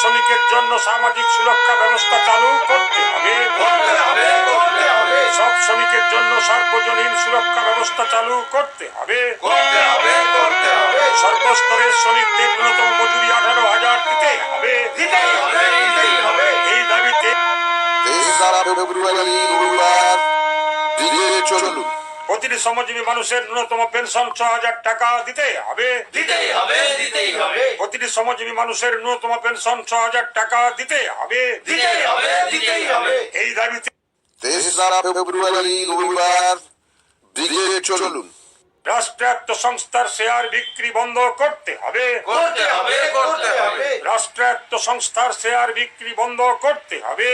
শ্রমিকের জন্য সামাজিক সুরক্ষা ব্যবস্থা চালু করতে হবে। সব শ্রমিকের জন্য সার্বজনীন সুরক্ষা ব্যবস্থা চালু করতে হবে। সর্বস্তরের শ্রমিকদের ন্যূনতম মজুরি 18,000 দিতে হবে। এই দাবিতে প্রতিটি শ্রমজীবী মানুষের ন্যূনতম পেনশন 6,000 টাকা দিতে হবে। প্রতিটি শ্রমজীবী মানুষের ন্যূনতম পেনশন 6,000 টাকা দিতে হবে। এই দাবিতে 3রা ফেব্রুয়ারি রবিবার ব্রিগেডে চলুন। রাষ্ট্রায়ত্ত সংস্থার শেয়ার বিক্রি বন্ধ করতে হবে। রাষ্ট্রায়ত্ত সংস্থার শেয়ার বিক্রি বন্ধ করতে হবে।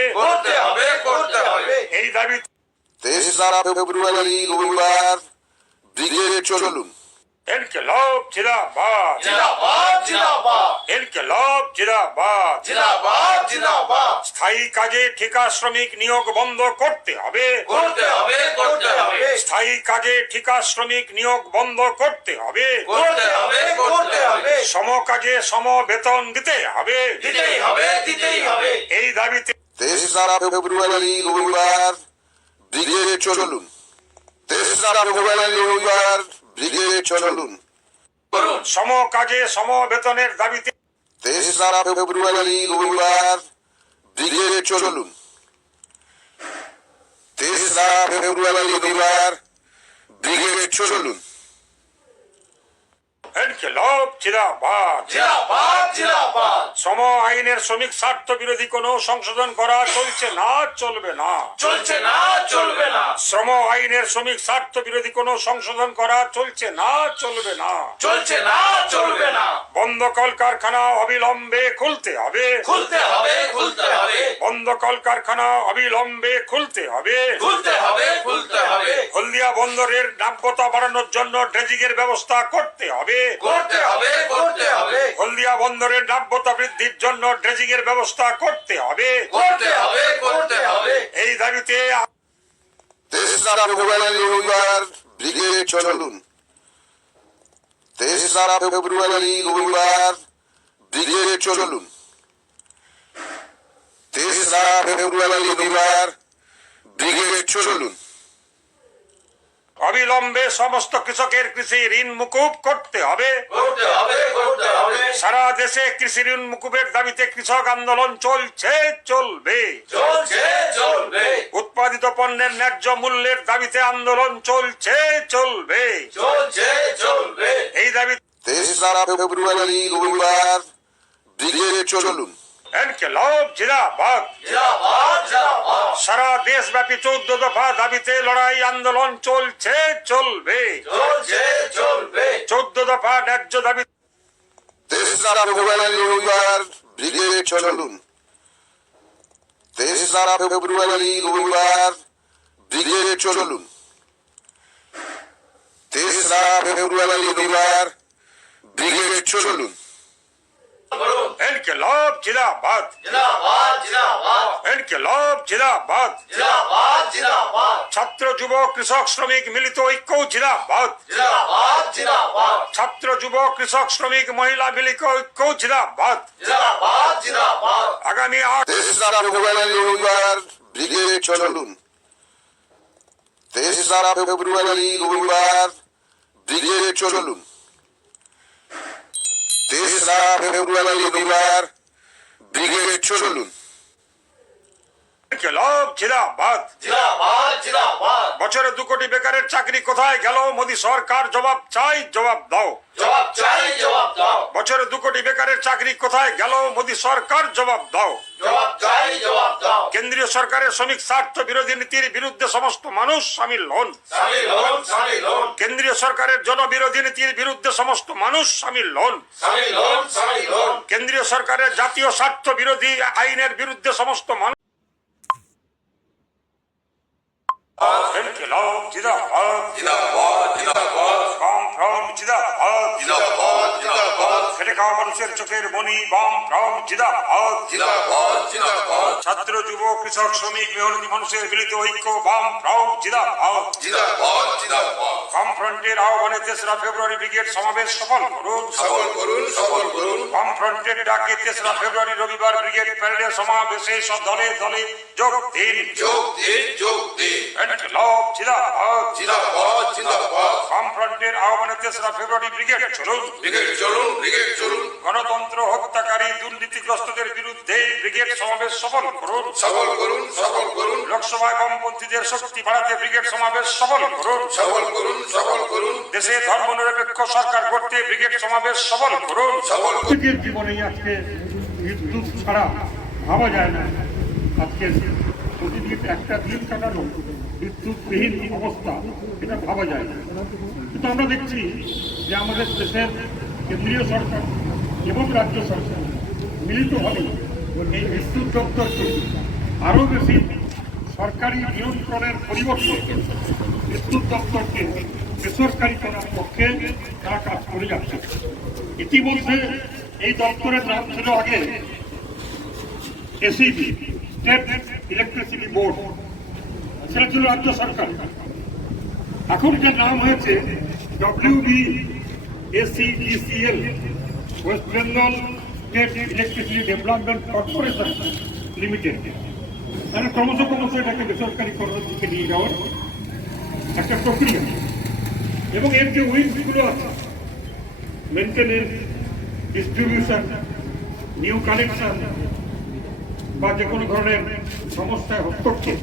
এই দাবিতে 3রা ফেব্রুয়ারি রবিবার ব্রিগেডে চলুন। ইনকিলাব জিন্দাবাদ, ইনকিলাব জিন্দাবাদ। স্থায়ী কাজে ঠিকা শ্রমিক নিয়োগ বন্ধ করতে হবে। স্থায়ী কাজে ঠিকা শ্রমিক নিয়োগ বন্ধ করতে হবে। সম কাজে সম বেতন দিতে হবে। এই দাবিতে 3রা ফেব্রুয়ারি রবিবার ব্রিগেডে চলুন। 3রা ফেব্রুয়ারি রবিবার ব্রিগেডে চলুন। সম কাজে সম বেতনের দাবিতে 3রা ফেব্রুয়ারি রবিবার ব্রিগেডে চলুন। 3রা ফেব্রুয়ারি রবিবার ব্রিগেডে চলুন। ইনকিলাব জিন্দাবাদ। শ্রম আইনের শ্রমিক স্বার্থ বিরোধী কোনো সংশোধন করা চলছে না, চলবে না। শ্রম আইনের শ্রমিক স্বার্থ বিরোধী কোনো সংশোধন করা চলছে না, চলবে না। বন্ধ কলকারখানা অবিলম্বে খুলতে হবে। বন্ধ কলকারখানা অবিলম্বে খুলতে হবে। হলদিয়া বন্দরের নাব্যতা বাড়ানোর জন্য ড্রেজিং এর ব্যবস্থা করতে হবে। হলদিয়া বন্দরের নাব্যতা বৃদ্ধির জন্য ড্রেজিং এর ব্যবস্থা করতে হবে। এই দাবিতে 3রা ফেব্রুয়ারি রবিবার ব্রিগেডে চলুন। 3রা ফেব্রুয়ারি রবিবার ব্রিগেডে চলুন। 3রা ফেব্রুয়ারি রবিবার ব্রিগেডে চলুন। অবিলম্বে সমস্ত কৃষকের কৃষি ঋণ মুকুব করতে হবে। সারা দেশে কৃষি ঋণ মুকুবের দাবিতে কৃষক আন্দোলন চলছে, চলবে। উৎপাদিত পণ্যের ন্যায্য মূল্যের দাবিতে আন্দোলন চলছে, চলবে। এই দাবি 3রা ফেব্রুয়ারি রবিবার ব্রিগেডে চলুন। ইনকিলাব জিন্দাবাদ। সারা দেশব্যাপী 14 দফা দাবিতে লড়াই আন্দোলন চলছে, চলবে। 14 দফা ন্যায্য দাবি 3রা ফেব্রুয়ারি রবিবার ব্রিগেডে চলুন। 3রা ফেব্রুয়ারি রবিবার ব্রিগেডে চলুন। 3রা ফেব্রুয়ারি রবিবার ব্রিগেডে চলুন। ইনকিলাব জিন্দাবাদ, ইনকিলাব জিন্দাবাদ। ছাত্র যুব কৃষক শ্রমিক মিলিত ঐক্য জিন্দাবাদ। ছাত্র যুব কৃষক শ্রমিক মহিলা মিলিত ঐক্য জিন্দাবাদ। আগামী 3রা ফেব্রুয়ারি রবিবার ব্রিগেডে চলুন। 3রা ফেব্রুয়ারি রবিবার ব্রিগেডে চলুন। 3রা ফেব্রুয়ারি রবিবার ব্রিগেডে চলুন। ইনকিলাব জিন্দাবাদ। বছরে 2 কোটি বেকারের চাকরি কোথায় গেল? মোদী সরকার জবাব চাই, জবাব দাও। বছরে 2 কোটি বেকারের চাকরি কোথায় গেল? মোদী সরকার জবাব দাও। কেন্দ্রীয় সরকারের শ্রমিক স্বার্থ বিরোধী নীতির বিরুদ্ধে সমস্ত মানুষ সামিল হন। কেন্দ্রীয় সরকারের জনবিরোধী নীতির বিরুদ্ধে সমস্ত মানুষ সামিল হন। কেন্দ্রীয় সরকারের জাতীয় স্বার্থ বিরোধী আইনের বিরুদ্ধে সমস্ত মানুষ ইনকিলাব জিন্দাবাদ, বামফ্রন্ট জিন্দাবাদ, খেটে খাওয়া মানুষের চোখের মনি বামফ্রন্ট জিন্দাবাদ। ছাত্র যুব কৃষক শ্রমিক মেহনতি মানুষের মিলিত ঐক্য বামফ্রন্ট জিন্দাবাদ। বামফ্রন্টের আহ্বানে 3রা ফেব্রুয়ারি ব্রিগেড সমাবেশ সফল করুন। বামফ্রন্টের ডাকে 3রা ফেব্রুয়ারি রবিবার ব্রিগেড প্যারেডের সমাবেশে সব দলে দলে যোগ দিন। ইনকিলাব জিন্দাবাদ। বামফ্রন্টের আহ্বানে 3রা ফেব্রুয়ারি ব্রিগেড চলুন। গণতন্ত্র হত্যাকারী দুর্নীতিগ্রস্তদের বিরুদ্ধে ব্রিগেড সমাবেশ সফল করুন। লোকসভায় বামপন্থীদের শক্তি বাড়াতে ব্রিগেড সমাবেশ সফল করুন। দেশে ধর্মনিরপেক্ষ সরকার করতে ব্রিগেড সমাবেশ সফল করুন। প্রত্যেকের জীবনেই আজকে বিদ্যুৎ ছাড়া ভাবা যায় না। আজকে প্রতিদিন একটা দিন কাটানো বিদ্যুৎবিহীন অবস্থা, এটা ভাবা যায় না। কিন্তু আমরা দেখছি যে আমাদের দেশের কেন্দ্রীয় সরকার এবং রাজ্য সরকার মিলিতভাবে এই বিদ্যুৎ দপ্তরকে আরও বেশি সরকারি নিয়ন্ত্রণের পরিবর্তে বিদ্যুৎ দপ্তরকে বেসরকারি করার পক্ষে তারা কাজ করে যাচ্ছে। ইতিমধ্যে এই দপ্তরের নাম ছিল আগে এসইবি, স্টেট ইলেকট্রিসিটি বোর্ড, সেটা ছিল রাজ্য সরকার। এখন যে নাম হয়েছে WBSEDCL, West Bengal state electricity development corporation limited. তারা ক্রমশ এটাকে বেসরকারিকরণের দিকে নিয়ে যাওয়ার একটা প্রক্রিয়া। এবং এর যে উইংসগুলো আছে, মেনটেনেন্স, ডিস্ট্রিবিউশন, নিউ কানেকশন বা যে কোনো ধরনের সমস্যায় হস্তক্ষেপ,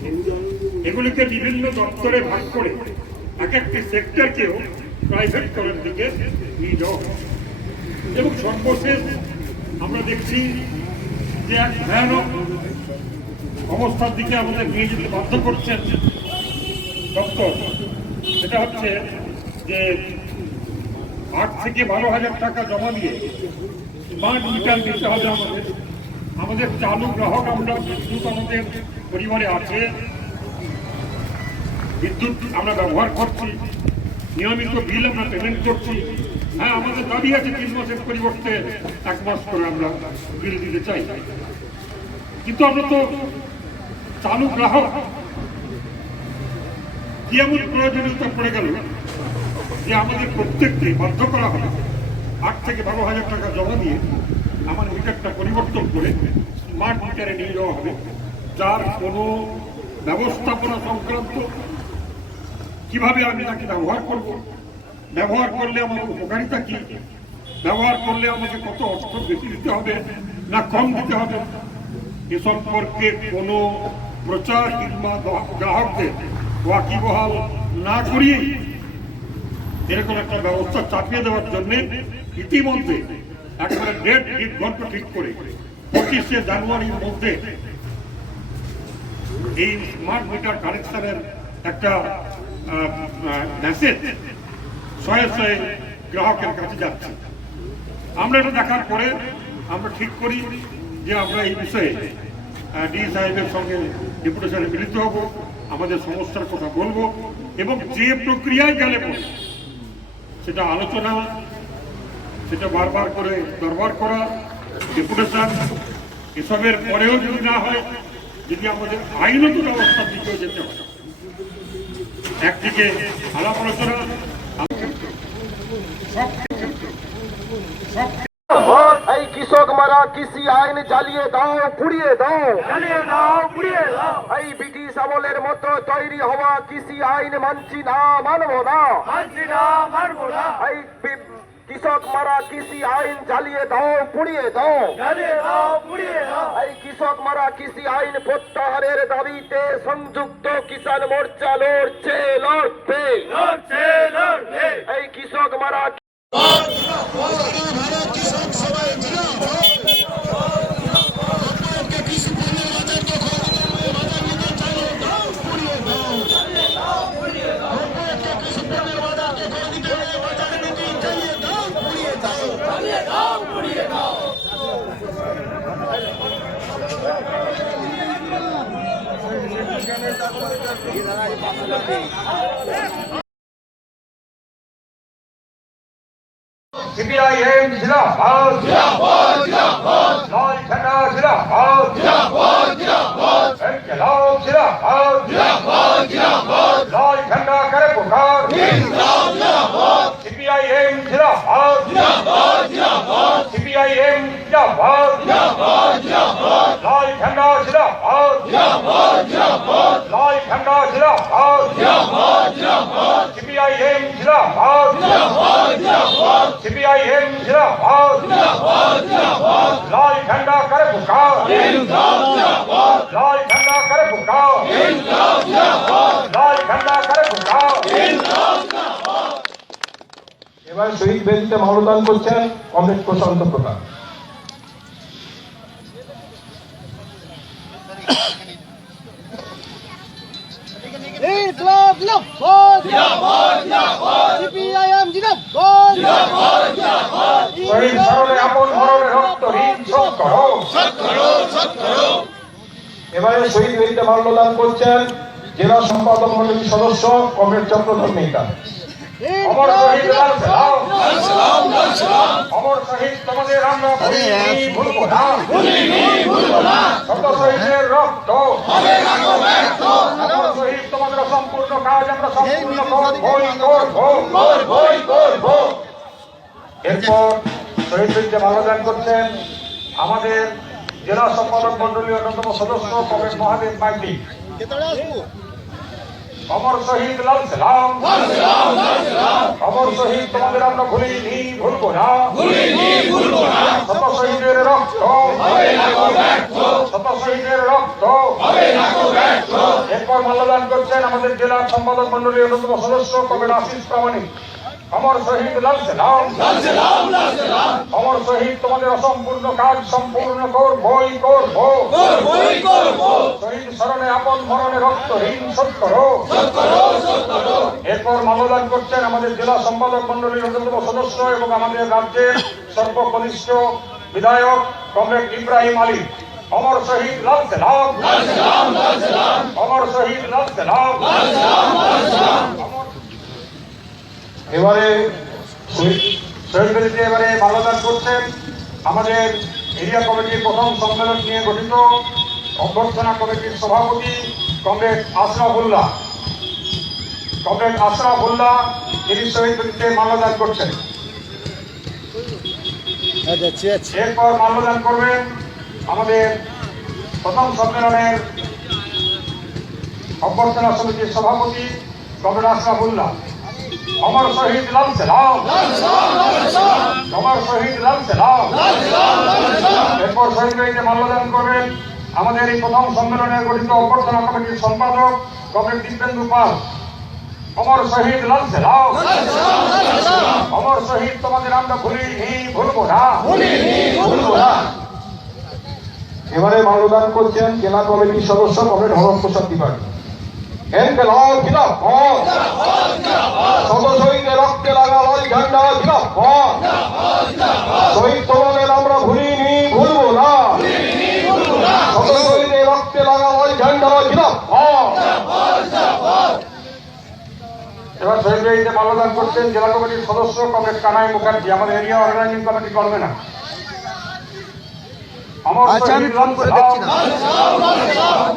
এগুলিকে বিভিন্ন দপ্তরে ভাগ করে এক একটি সেক্টরকেও প্রাইভেট করার দিকে নিয়ে যাওয়া। এবং সর্বশেষ আমরা দেখছি যে এক ভয়ানক অবস্থার দিকে আমাদের নিয়ে যেতে বাধ্য করছেন দপ্তর। সেটা হচ্ছে যে 8 থেকে 12,000 টাকা জমা দিয়ে স্মার্ট মিটার দিতে হবে আমাদের চালু গ্রাহক। আমরা বিদ্যুৎ আমাদের পরিবারে আছে, বিদ্যুৎ আমরা ব্যবহার করছি, নিয়মিত বিল আমরা পেমেন্ট করছি। হ্যাঁ, আমাদের দাবি আছে 3 মাসের পরিবর্তে 1 মাস করে আমরা বিল দিতে চাই। কিন্তু আমরা তো চালু গ্রাহক, কি এমন প্রয়োজনীয়তা পড়ে গেল যে আমাদের প্রত্যেককে বাধ্য করা হবে 8 থেকে 12,000 টাকা জমা দিয়ে আমার মিটারটা পরিবর্তন করে স্মার্ট মিটারে নিয়ে যাওয়া হবে, যার কোনো ব্যবস্থাপনা সংক্রান্ত, কিভাবে আমি তাকে ব্যবহার করব, ব্যবহার করলে আমার উপকারিতা কি, ব্যবহার করলে আমাকে কত অর্থ বেশি দিতে হবে না কম দিতে হবে, এ সম্পর্কে কোনো প্রচার কিংবা গ্রাহকদের ওয়াকিবহাল না করিয়ে এরকম একটা ব্যবস্থা চাপিয়ে দেওয়ার জন্য ইতিমধ্যে একবারে ডেট নির্ঘণ্ট ঠিক করে 25শে জানুয়ারির মধ্যে এই স্মার্ট মিটার কানেকশনের একটা মেসেজ শয়ে গ্রাহকের কাছে যাচ্ছে। আমরা এটা দেখার পরে আমরা ঠিক করি যে আমরা এই বিষয়ে ডিই সাহেবের সঙ্গে ডেপুটেশনে মিলিত হব, আমাদের সমস্যার কথা বলবো এবং যে প্রক্রিয়ায় গেলে পরে সেটা আলোচনা, সেটা বারবার করে দরবার করা, ডেপুটেশন, এসবের পরেও যদি না হয়, যদি আমাদের আইনত ব্যবস্থার দিকেও যেতে হয়। একদিকে আলাপ আলোচনা, এই কৃষক মারা কৃষি আইন জ্বালিয়ে দাও, পুড়িয়ে দাও, এই ব্রিটিশ আমলের মতো তৈরি হওয়া কৃষি আইন মানছি না, মানবো না। এই কৃষক মারা কৃষি আইন জ্বালিয়ে দাও, পুড়িয়ে দাও, এই কৃষক মারা কৃষি আইন প্রত্যাহারের দাবিতে সংযুক্ত কিষাণ মোর্চা লড়ছে, লড়বে। এই কৃষক মারা সিপিআইএম জিন্দাবাদ, লাল ঝান্ডা জিন্দাবাদ, ইনকিলাব জিন্দাবাদ, লাল ঝান্ডা করে পুকার, সিপিআইএম জিন্দাবাদ, সিপিআইএম সিপিআইএম জিন্দাবাদ লাল ঝান্ডা জিন্দাবাদ লাল ঝান্ডা জিন্দাবাদ সিপিআইএম জিন্দাবাদ সিপিআইএম জিন্দাবাদ লাল ঝান্ডা করে পুকার লাল ঝান্ডা করে পুকার লাল ঝান্ডা করে পুকার। এবার শহীদ বেদিতে মাল্যদান করছেন কমরেড প্রশান্ত প্রধান। ইনকলাব জিন্দাবাদ সিপিআইএম জিন্দাবাদ শহীদ স্মরণে আপন মরণে রক্ত ঋণ শোধ করো। এবারে শহীদ বেদিতে মাল্যদান করছেন জেলা সম্পাদক মণ্ডলীর সদস্য কমরেড চক্রধর মেহতা। অমর শহীদ লাল সালাম অমর শহীদ তোমাদের আমরা ভুলবো না শত শহীদের রক্ত অমর শহীদ তোমাদের সম্পূর্ণ কাজ আমরা সম্পূর্ণ করবো। এরপর শহীদ বেদিতে মাল্যদান করছেন আমাদের জেলা সম্পাদক মন্ডলীর অন্যতম সদস্য কমরেড মহাদেব মাইতি। অমর শহীদ লাল সালাম অমর শহীদ তোমাদের আমরা ভুলিনি ভুলবো না শত শহীদের রক্ত শত শহীদের রক্ত। এরপর মাল্যদান করছেন আমাদের জেলা সম্পাদক মন্ডলীর অন্যতম সদস্য কমরেড আশিস প্রামাণিক। অমর শহীদ লাল সালাম অমর শহীদ তোমাদের অসম্পূর্ণ কাজ সম্পূর্ণ করবই করবো। শহীদ স্মরণে আপন মরণে রক্ত ঋণ শোধ করো। এরপর মাল্যদান করছেন আমাদের জেলা সম্পাদক মন্ডলীর অন্যতম সদস্য এবং আমাদের রাজ্যের সর্বকনিষ্ঠ বিধায়ক কমরেড ইব্রাহিম আলী। অমর শহীদ লাল সালাম অমর শহীদ লাল সালাম। এবারে শহীদ বেদিতে এবারে মাল্যদান করছেন আমাদের এরিয়া কমিটির প্রথম সম্মেলন নিয়ে গঠিত অভ্যর্থনা কমিটির সভাপতি কমরেড আশরাফুল্লাহ। কমরেড আশরাফুল্লাহ তিনি শহীদ বেদিতে মাল্যদান করছেন। এরপর মাল্যদান করবেন আমাদের প্রথম সম্মেলনের অভ্যর্থনা সমিতির সভাপতি কমরেড আশরাফুল্লাহ। অমর শহীদ লাল সালাম অমর শহীদ লাল সালাম। এরপর শহীদ বেদিতে মাল্যদান করবেন আমাদের এই প্রথম সম্মেলনের গঠিত অভ্যর্থনা কমিটির সম্পাদক কমরেড দীপেন্দু পাল। অমর শহীদ লাল সালাম অমর শহীদ তোমাদের আমরা ভুলিনি ভুলবো না। এবারে মাল্যদান করছেন জেলা কমিটির সদস্য কমরেড হরম প্রসাদ ত্রিপাঠী। ইনকলাব জিন্দাবাদ শত শহীদের রক্তে লাগা লাল ঝান্ডা জিন্দাবাদ শহীদ তোমাদের আমরা ভুলিনি ভুলবো না শত শহীদের রক্তে লাগা লাল ঝান্ডা জিন্দাবাদ। এবার শহীদ বেদিতে মাল্যদান করছেন জেলা কমিটির সদস্য কমরেড কানাই মুখার্জি। আমাদের এরিয়া অর্গানাইজিং কমিটি করবে না। অমর শহীদ লাল সালাম।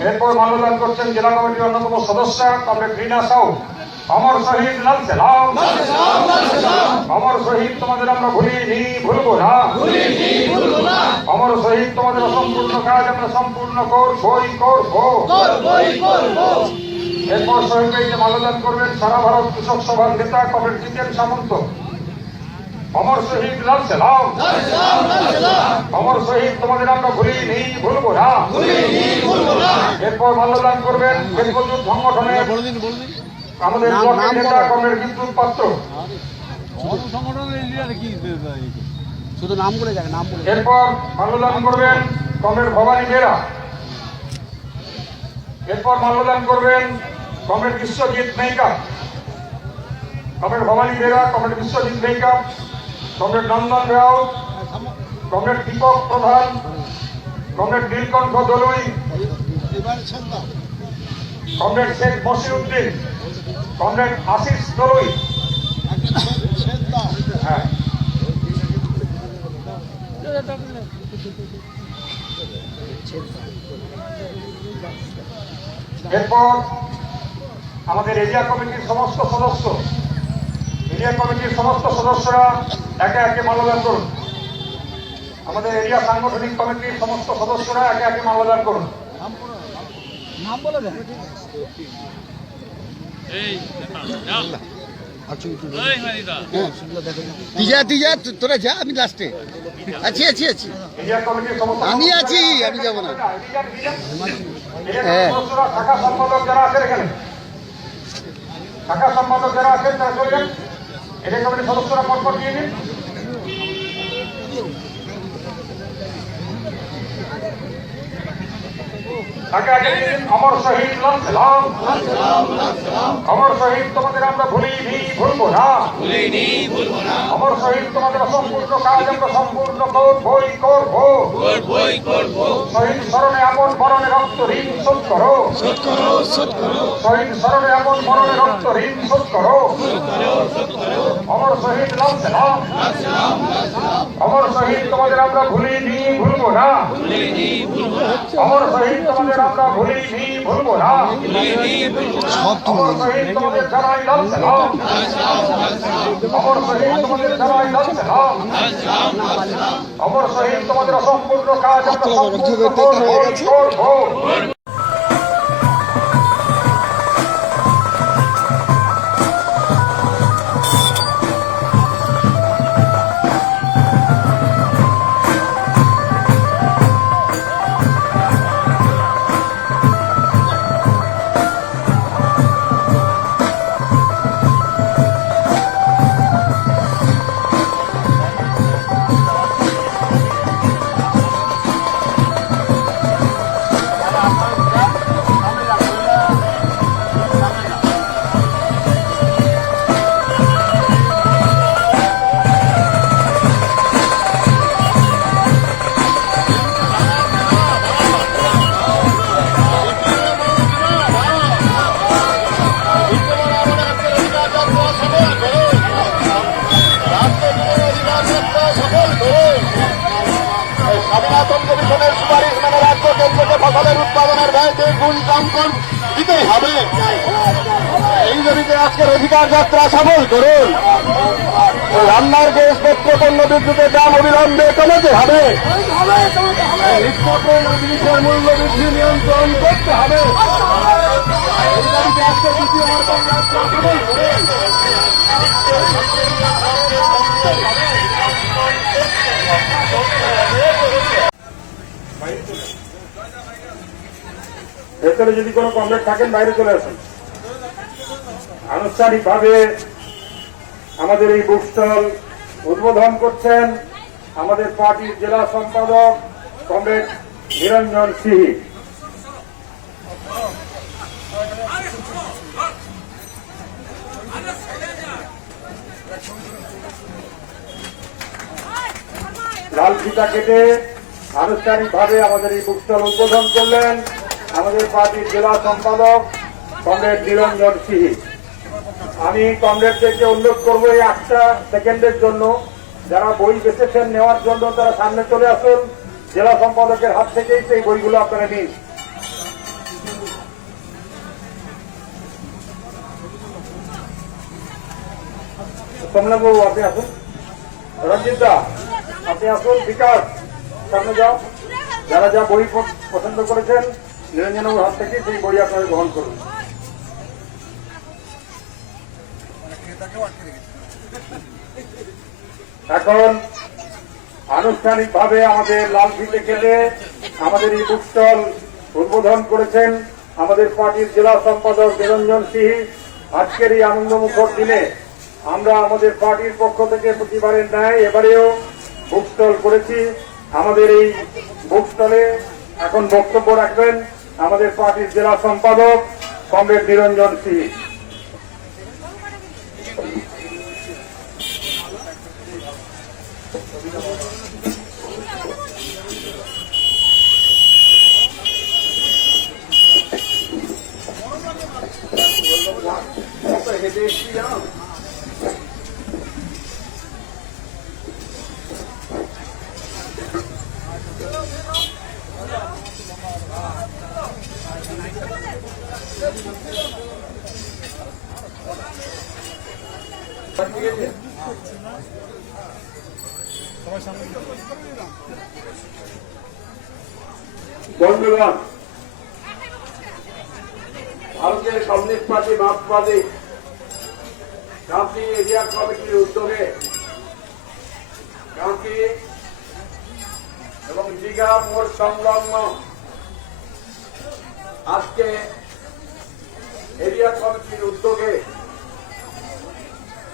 এরপর মাল্যদান করছেন জেলা কমিটির অন্যতম সদস্য কমরেড রিনা সাউ। অমর শহীদ লাল সালাম অমর শহীদ তোমাদের আমরা ভুলিনি ভুলবো না অমর শহীদ তোমাদের অসম্পূর্ণ কাজ আমরা সম্পূর্ণ করবই করবো। এরপর শহীদ বেদিতে মাল্যদান করবেন সারা ভারত কৃষক সভার নেতা কমরেড জিতেন সামন্ত। অমর শহীদ লাল সালাম অমর শহীদ তোমাদের আমরা ভুলিনি ভুলবো না। এরপর মাল্যদান করবেন বেদবজুর সংগঠনের আমাদের ব্লকের নেতা কমরেড বিদ্যুৎ পাত্র। শুধু নাম বলে যাবে নাম বলে। এরপর মাল্যদান করবেন কমরেড ভবানী বেরা। এরপর মাল্যদান করবেন comrade Biswajit Mehka. Comrade Bhabani Bera comrade Biswajit Mehka comrade Nandan Rao comrade Dipak Pradhan comrade Nilkantha Dolui comrade Sheikh Basiruddin comrade Ashis Dolui. হ্যাঁ এরপর আমাদের এরিয়া কমিটির সমস্ত সদস্যরা একে একে মাল্যদান করুন। আমাদের এরিয়া সাংগঠনিক কমিটির সমস্ত সদস্যরা একে একে মাল্যদান করুন। নাম বলে দেন। তুই যা তোরা যা, আমি লাস্টে আছি। এরিয়া কমিটির সমস্ত আমি আছি, আমি যাবো না। এরিয়া সদস্যরা, শাখা সম্পাদক যারা আছেন এখানে, শাখা সম্পাদক যারা আছেন তারা চলে যান। এরিয়া কমিটির সদস্যরা পরপর দিয়ে দিন। তাকে আগে দিয়ে দিন। অমর শহীদ লাল সালাম, অমর শহীদ তোমাদের আমরা ভুলিনি, ভুলবো না। অমর শহীদ তোমাদের অসম্পূর্ণ কাজ আমরা সম্পূর্ণ করবো। শহীদ স্মরণে আপন মরণে রক্ত ঋণ শোধ করো। শহীদ স্মরণে আপন মরণে রক্ত ঋণ শোধ করো। অমর শহীদ লাল সালাম, অমর শহীদ তোমাদের আমরা ভুলিনি, ভুলবো না। অমর শহীদ তোমাদের আমরা ভুলিনি, ভুলবো না। অমর শহীদ তোমাদের জানাই লাল সালাম, অমর শহীদ তোমাদের জানাই লাল সালাম। অমর শহীদ তোমাদের অসম্পূর্ণ কাজ আমরা সম্পূর্ণ করবো। স্বাধীনতা কমিশনের সুপারিশ মেনে রাজ্য কেন্দ্রকে ফসলের উৎপাদনের ব্যয়কে গুণ কম দিতেই হবে। এই জমিতে আজকের অধিকার যাত্রা সফল করুন। রান্নার গ্যাস পত্র পণ্য বিদ্যুতের দাম অবিলম্বে কমাতে হবে। নিত্যপণ্য জিনিসের মূল্য বৃদ্ধি নিয়ন্ত্রণ করতে হবে। এই দাবিতে আজকের দ্বিতীয় মর্তন যাত্রা সফল করুন। ভেতরে যদি কোনো কমরেড থাকেন বাইরে চলে আসুন। আনুষ্ঠানিকভাবে আমাদের এই বুক স্টল উদ্বোধন করছেন আমাদের পার্টির জেলা সম্পাদক কমরেড নিরঞ্জন সিহি। লাল ফিতা কেটে আনুষ্ঠানিকভাবে আমাদের এই বুক স্টল উদ্বোধন করলেন আমাদের পার্টির জেলা সম্পাদক কমরেড নিরঞ্জন সিহি। আমি কমরেডদেরকে অনুরোধ করবো এই 8টা সেকেন্ডের জন্য যারা বই বেঁচেছেন নেওয়ার জন্য তারা সামনে চলে আসুন। জেলা সম্পাদকের হাত থেকেই সেই বইগুলো আপনারা নিন। কমলাবাবু আপনি আসুন, রঞ্জিত দা আপনি আসুন, বিকাশ সামনে যাও। যারা যা বই পছন্দ করেছেন নিরঞ্জনবাবুর হাত থেকে সেই বই আপনারা গ্রহণ করুন। এখন আনুষ্ঠানিকভাবে আমাদের লাল ফিতে কেটে আমাদের এই বুক স্টল উদ্বোধন করেছেন আমাদের পার্টির জেলা সম্পাদক নিরঞ্জন সিহি। আজকের এই আনন্দমুখর দিনে আমরা আমাদের পার্টির পক্ষ থেকে প্রতিবারের ন্যায় এবারেও বুক স্টল করেছি। আমাদের এই বুক স্টলে এখন বক্তব্য রাখবেন আমাদের পার্টির জেলা সম্পাদক কমরেড নিরঞ্জন সিহি। বন্ধুগণ, ভারতের কমিউনিস্ট পার্টি মার্ক্সবাদী কাঁথি এরিয়া কমিটির উদ্যোগে কাঁথি এবং দীঘা মোড় সংলগ্ন আজকে এরিয়া কমিটির উদ্যোগে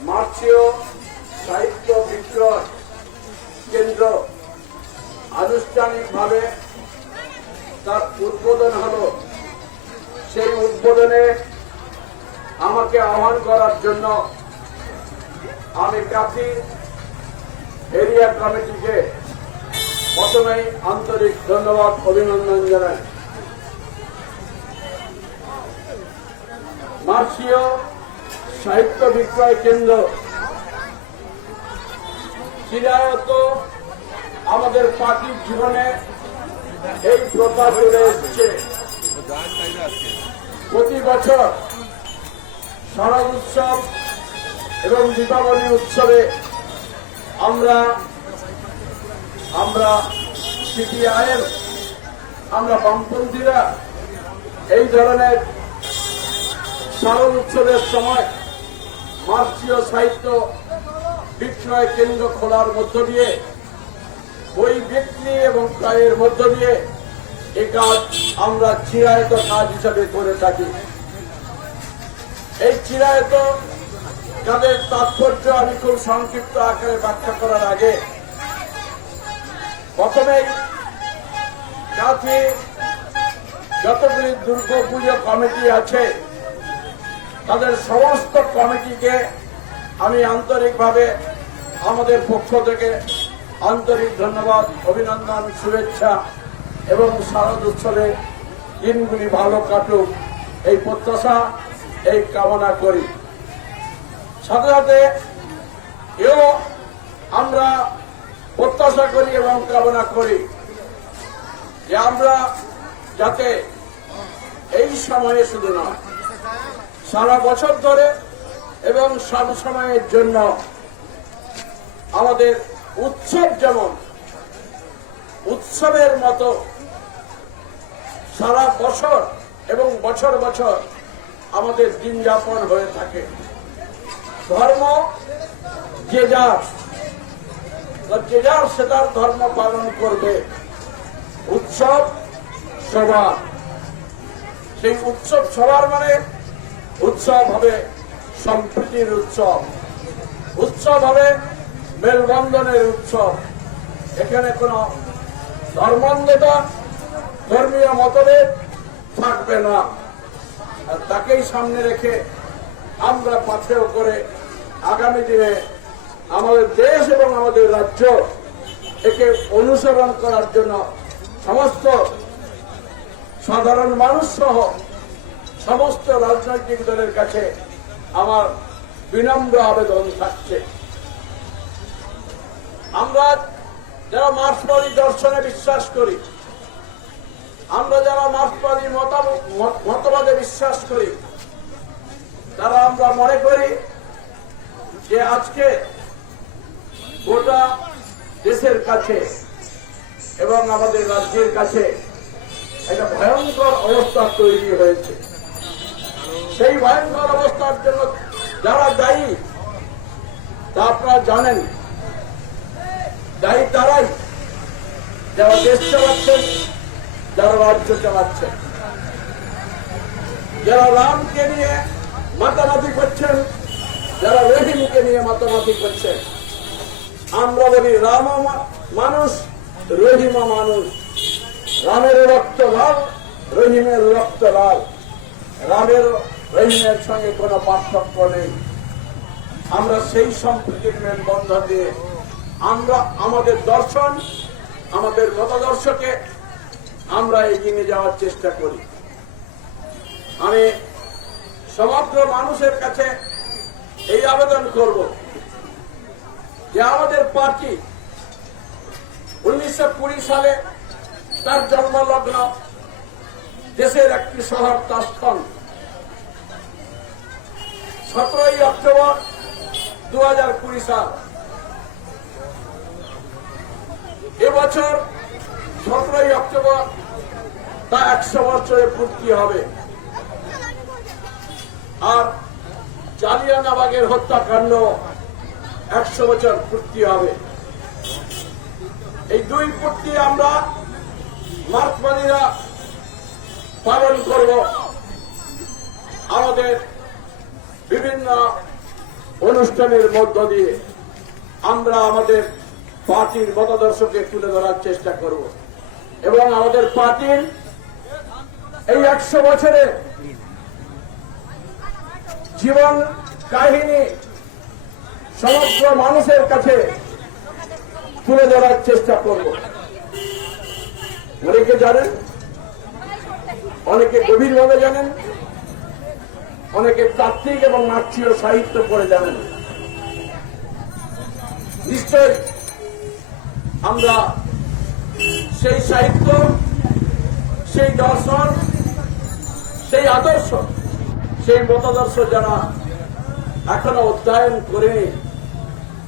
মার্ক্সীয় সাহিত্য বিক্রয় কেন্দ্র আনুষ্ঠানিকভাবে তার উদ্বোধন হলো। সেই উদ্বোধনে আমাকে আহ্বান করার জন্য আমি কাঁথি এরিয়া কমিটিকে প্রথমেই আন্তরিক ধন্যবাদ অভিনন্দন জানাই। মার্ক্সীয় সাহিত্য বিক্রয় কেন্দ্র চিরায়ত আমাদের পার্টির জীবনে এই প্রথা চলে এসছে। প্রতি বছর শারদ উৎসব এবং দীপাবলি উৎসবে আমরা সিপিআইএম, আমরা বামপন্থীরা এই ধরনের শারদ উৎসবের সময় মার্ক্সীয় সাহিত্য বিক্রয় কেন্দ্র খোলার মধ্য দিয়ে বই বিক্রি এবং ক্রয়ের মধ্য দিয়ে এই কাজ আমরা চিরায়ত কাজ হিসাবে করে থাকি। এই চিরায়ত কাজের তাৎপর্য আমি খুব সংক্ষিপ্ত আকারে ব্যাখ্যা করার আগে প্রথমেই কাঁথি যতগুলি দুর্গাপুজো কমিটি আছে তাদের সমস্ত কমিটিকে আমি আন্তরিকভাবে আমাদের পক্ষ থেকে আন্তরিক ধন্যবাদ, অভিনন্দন, শুভেচ্ছা এবং শারদ উৎসবে দিনগুলি ভালো কাটুক এই প্রত্যাশা, এই কামনা করি। সাথে সাথে এও আমরা প্রত্যাশা করি এবং কামনা করি যে আমরা যাতে এই সময়ে শুধু নয় সারা বছর ধরে এবং সব সময়ের জন্য আমাদের উৎসব যেমন উৎসবের মতো সারা বছর এবং বছর বছর আমাদের দিন যাপন হয়ে থাকে। ধর্ম যে যার সেটার ধর্ম পালন করবে, উৎসব সবার। সেই উৎসব সবার মানে উৎসব হবে সম্প্রীতির উৎসব, উৎসব হবে মেলবন্ধনের উৎসব। এখানে কোন ধর্মান্ধতা, ধর্মীয় মতভেদ থাকবে না। আর তাকেই সামনে রেখে আমরা পাথেয় করে আগামী দিনে আমাদের দেশ এবং আমাদের রাজ্য একে অনুসরণ করার জন্য সমস্ত সাধারণ মানুষ সহ সমস্ত রাজনৈতিক দলের কাছে আমার বিনম্র আবেদন থাকছে। আমরা যারা মার্ক্সবাদী দর্শনে বিশ্বাস করি, আমরা যারা মার্ক্সবাদী মতবাদে বিশ্বাস করি, তারা আমরা মনে করি যে আজকে গোটা দেশের কাছে এবং আমাদের রাজ্যের কাছে একটা ভয়ঙ্কর অবস্থা তৈরি হয়েছে। সেই ভয়ঙ্কর অবস্থার জন্য যারা দায়ী তা আপনারা জানেন। দায়ী তারাই যারা দেশ চালাচ্ছেন, যারা রাজ্য চালাচ্ছেন, যারা রামকে নিয়ে মাতামাতি করছেন, যারা রহিমকে নিয়ে মাতামাতি করছেন। আমরা বলি রাম মানুষ, রহিম মানুষ। রামের রক্ত লাল, রহিমের রক্ত লাল। রামের রহিমের সঙ্গে কোনো পার্থক্য নেই। আমরা সেই সম্প্রীতির মেলবন্ধন দিয়ে আমরা আমাদের দর্শন, আমাদের মতাদর্শকে আমরা এগিয়ে নিয়ে যাওয়ার চেষ্টা করি। আমি সমগ্র মানুষের কাছে এই আবেদন করব যে আমাদের পার্টি 1920 সালে তার জন্মলগ্ন দেশের একটি শহর তাশখন্দ 17ই অক্টোবর 2020 সাল। এবছর 17ই অক্টোবর তা 100 বছরে পূর্তি হবে। আর জালিয়ানবাগের হত্যাকাণ্ড 100 বছর পূর্তি হবে। এই দুই পূর্তি আমরা মার্কমানিরা পালন করব। আমাদের বিভিন্ন অনুষ্ঠানের মধ্য দিয়ে আমরা আমাদের পার্টির মতাদর্শকে তুলে ধরার চেষ্টা করব এবং আমাদের পার্টির এই 100 বছরের জীবন কাহিনী সমগ্র মানুষের কাছে তুলে ধরার চেষ্টা করব। অনেকে জানেন, অনেকে গভীরভাবে জানেন, অনেকে তাত্ত্বিক এবং নাট্যীয় সাহিত্য পড়ে জানেন। নিশ্চয় আমরা সেই সাহিত্য, সেই দর্শন, সেই আদর্শ, সেই মতাদর্শ যারা এখনো অধ্যয়ন করেনি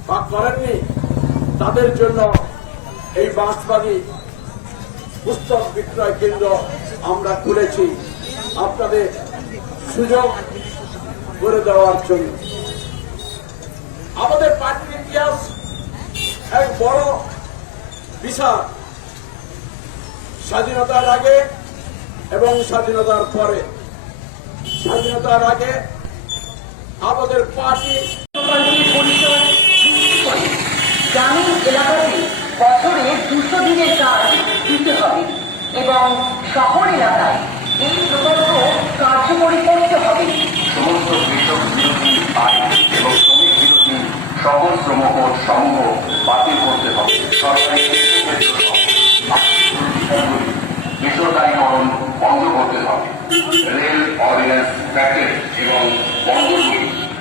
বা করেননি, তাদের জন্য এই বাঁশবাড়ি পুস্তক বিক্রয় কেন্দ্র আমরা খুলেছি আপনাদের সুযোগ করে দেওয়ার জন্য। আমাদের পার্টির ইতিহাস এক বড় বিষয়। স্বাধীনতার আগে এবং স্বাধীনতার পরে। স্বাধীনতার আগে আমাদের পার্টি গ্রামীণ এলাকাতে বছরে 200 দিনের কাজ দিতে হবে এবং শহর এলাকায় এই প্রকল্প কার্যকরী করতে হবে। সমস্ত কৃষক বিরোধী আইন এবং শ্রমিক বিরোধী সকল শ্রমকোড সমূহ বাতিল করতে হবে। সরকারি বেসরকারীকরণ বন্ধ করতে হবে। রেল, অর্ডিন্যান্স, প্যাকেট এবং বন্দরগুলি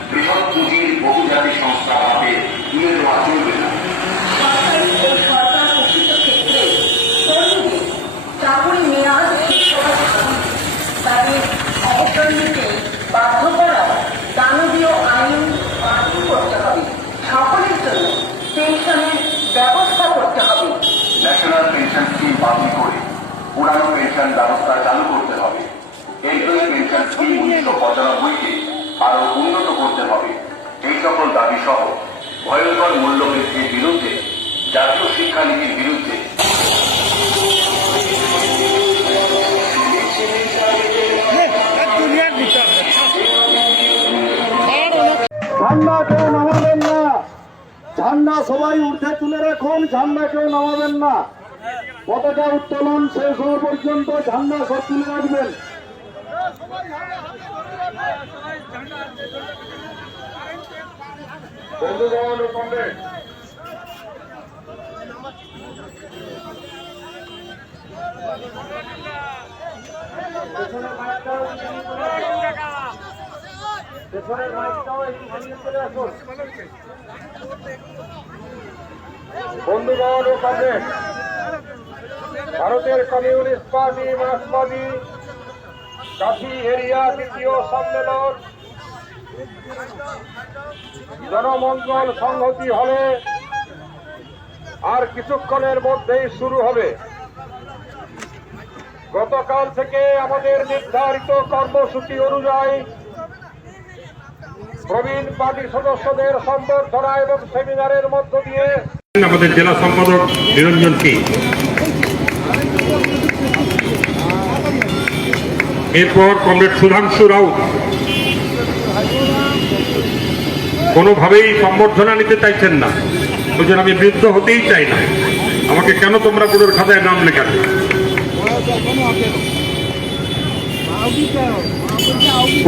বৃহৎ পুঁজির বহুজাতি সংস্থা হাতে তুলে দেওয়া চলবে না। সরকারি ও সরকার ঘোষিত ক্ষেত্রে কর্মীদের চাকরি মেয়াদ শেষ হওয়ার সময় তাদের অবসর নিতে বাধ্য করা দানবীয় আইন বাতিল করতে হবে। সকলের জন্য পেনশনের ব্যবস্থা করতে হবে। ন্যাশনাল পেনশন স্কিম বাতিল করে পুরানো পেনশন ব্যবস্থা চালু করতে হবে। এমপ্লয়ি পেনশন স্কিম 1995-কে আরো উন্নত করতে হবে। এই সকল দাবি সহ ভয়ঙ্কর মূল্যবৃদ্ধির বিরুদ্ধে, জাতীয় শিক্ষানীতির বিরুদ্ধে ঝান্ডা কেউ নামাবেন না। ঝান্ডা সবাই ঊর্ধ্বে তুলে রাখুন। ঝান্ডা কেউ নামাবেন না। পতাকা উত্তোলন শেষ হওয়া পর্যন্ত ঝান্ডা সব তুলে রাখবেন। বন্ধুগণ ও কমরেড, বন্ধুগণ ও কমরেড, ভারতের কমিউনিস্ট পার্টি মার্ক্সবাদী কাশী এরিয়া 2য় সম্মেলন জনমঙ্গল সংহতি হলে আর কিছুক্ষণের মধ্যেই শুরু হবে। গতকাল থেকে আমাদের নির্ধারিত কর্মসূচি অনুযায়ী প্রবীণ পার্টি সদস্যদের সম্বর্ধনা এবং সেমিনারের মধ্য দিয়ে আমাদের জেলা সম্পাদক নিরঞ্জন কি, এরপর কমরেড সুধাংশু রাউত কোনোভাবেই সম্বর্ধনা নিতে চাইছেন না, বলছেন আমি বৃদ্ধ হতেই চাই না, আমাকে কেন তোমরা বুড়োর খাতায় নাম লেখাবে।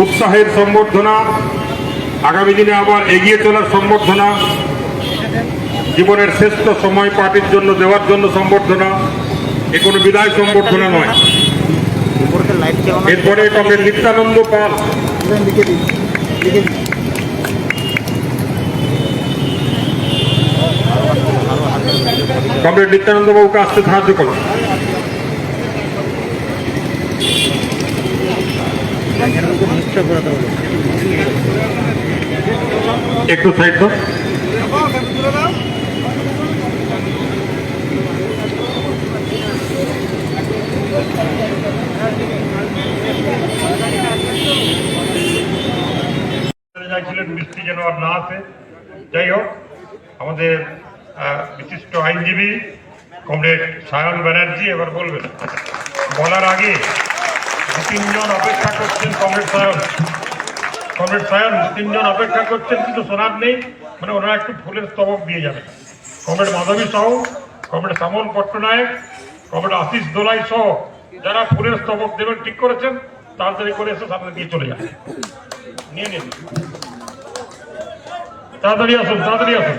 উৎসাহের সম্বর্ধনা, আগামী দিনে আবার এগিয়ে চলার সম্বর্ধনা, জীবনের শ্রেষ্ঠ সময় পার্টির জন্য দেওয়ার জন্য সম্বর্ধনা, এ কোনো বিদায় সম্বর্ধনা নয়। এরপরে কমরেড নিত্যানন্দ পাল, কমরেড নিত্যানন্দ বাবুকে আসতে সাহায্য করো। একটু সাইড দাও। বলছেন বৃষ্টি যেন আর না আসে। যাই হোক, আমাদের বিশিষ্ট আইনজীবী কমরেড সায়ন ব্যানার্জি এবার বলবেন। বলার আগে 2-3 অপেক্ষা করছেন। কমরেড সায়ন 3 অপেক্ষা করছেন, কিন্তু শোনার নেই, মানে ওনারা একটু ফুলের স্তবক দিয়ে যাবেন। কমরেড মাধবী সাহু, কমরেড শ্যামল পট্টনায়ক, কমরেড আশিস দোলাই সহ যারা ফুলের স্তবক দেবেন ঠিক করেছেন, তাড়াতাড়ি করে এসে সামনে দিয়ে চলে যান। নিয়ে নিন, তাড়াতাড়ি আসুন, তাড়াতাড়ি আসুন।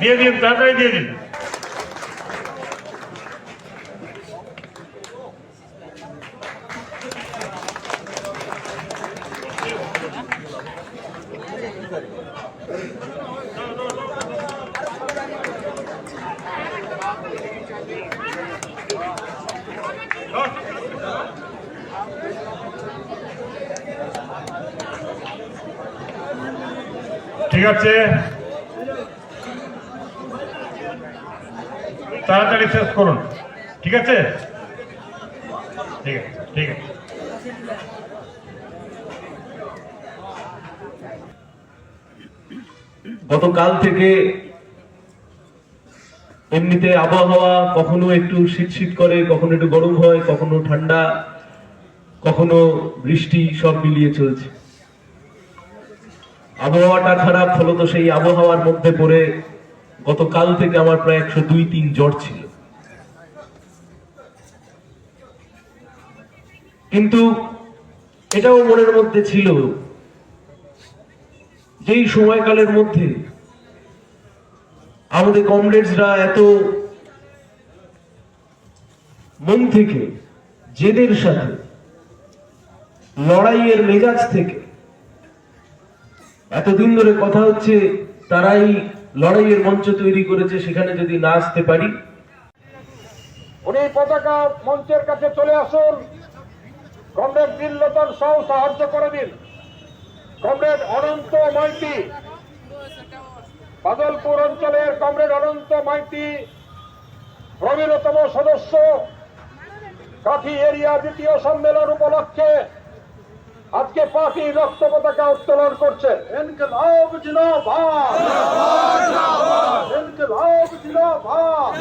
দিয়ে দিন, তাড়াতাড়ি দিয়ে দিন। ঠিক আছে, তাড়াতাড়ি শেষ করুন। ঠিক আছে, ঠিক আছে, ঠিক আছে। গতকাল থেকে এমনিতে আবহাওয়া কখনো একটু শীত শীত করে, কখনো একটু গরম হয়, কখনো ঠান্ডা, কখনো বৃষ্টি, সব মিলিয়ে চলছে। আবহাওয়াটা খারাপ, ফলত সেই আবহাওয়ার মধ্যে পড়ে গতকাল থেকে আমার প্রায় 102-3 জ্বর ছিল। কিন্তু এটাও মনের মধ্যে ছিল, যেই সময়কালের মধ্যে আমাদের কমরেডসরা এত মন থেকে, জেদের সাথে, লড়াইয়ের মেজাজ থেকে এতদিন ধরে কথা হচ্ছে, তারাই লড়াইয়ের মঞ্চ তৈরি করেছে, সেখানে যদি না আসতে পারি। উনি পতাকা মঞ্চের কাছে চলে আসুন। কমরেড দিল্লতন সহ সাহায্য করে দিন। কমরেড অনন্ত মাইতি, বাদলপুর অঞ্চলের কমরেড অনন্ত মাইতি প্রবীণতম সদস্য, কাঠি এরিয়া 2য় সম্মেলন উপলক্ষে আজকে পার্টির রক্ত পতাকা উত্তোলন করছেন। ইনকিলাব জিন্দাবাদ, ইনকিলাব জিন্দাবাদ,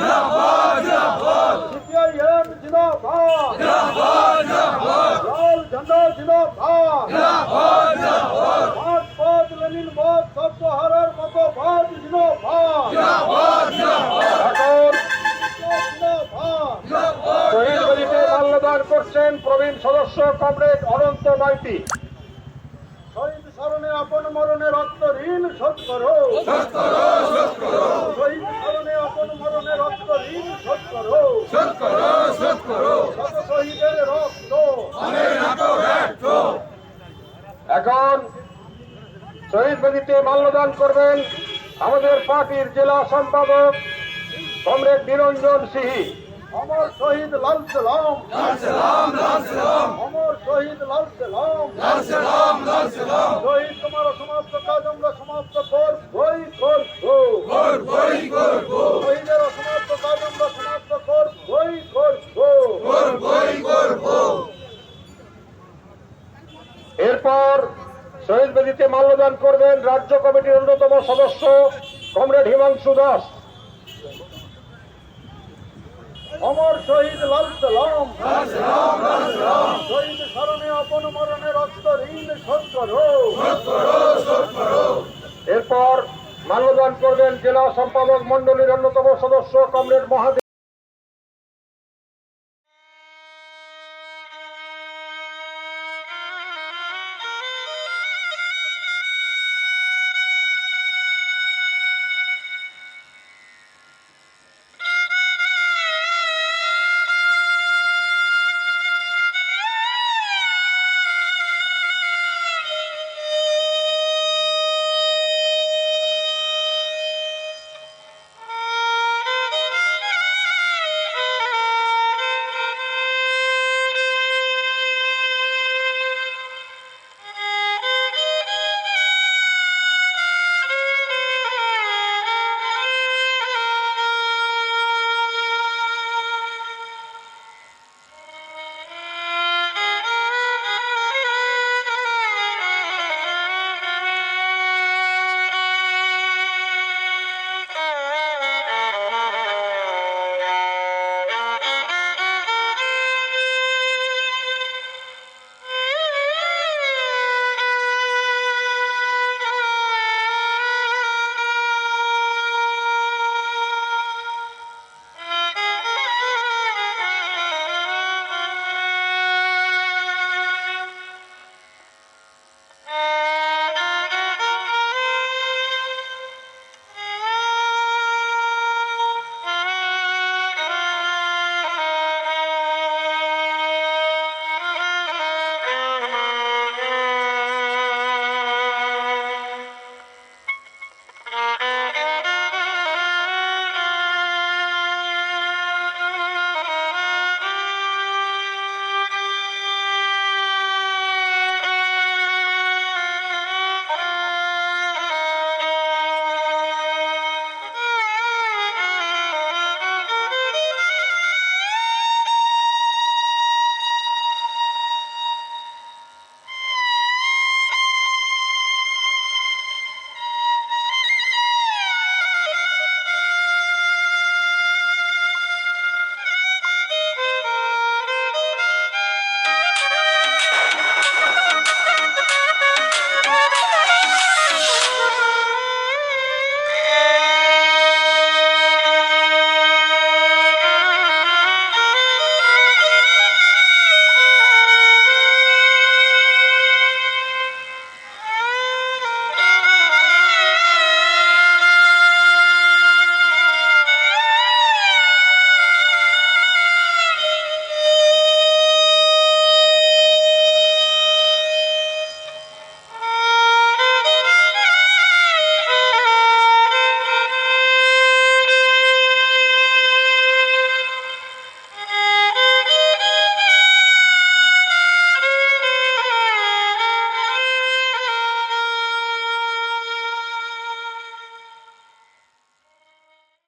সিপিআইএম জিন্দাবাদ, লাল ঝান্ডা জিন্দাবাদ, মার্ক্সবাদ লেনিনবাদ সর্বহারার মতো বাদ জিন্দাবাদ, এখন শহীদ বেদিতে মাল্যদান করছেন প্রবীণ সদস্য কমরেড অনন্ত মাইতি। শহীদ স্মরণে আপন মরণে রক্ত ঋণ শোধ করো, শহীদ স্মরণে আপন মরণে রক্ত ঋণ শোধ করো, শত শহীদের রক্ত। এখন শহীদ বেদিতে মাল্যদান করবেন আমাদের পার্টির জেলা সম্পাদক কমরেড নিরঞ্জন সিহি। অমর শহীদ লাল সালাম, অমর শহীদ লাল সালাম, শহীদ তোমার সমাপ্ত কাজ আমরা সমাপ্ত করবই করবো, শহীদের অসমাপ্ত কাজ আমরা সমাপ্ত করবই করবো। এরপর শহীদ বেদিতে মাল্যদান করবেন রাজ্য কমিটির অন্যতম সদস্য কমরেড হিমাংশু দাস। অমর শহীদ লাল সালাম, শহীদ স্মরণে আপন মরণে রক্ত ঋণ শোধ করো। এরপর মাল্যদান করবেন জেলা সম্পাদক মন্ডলীর অন্যতম সদস্য কমরেড মহাদেব।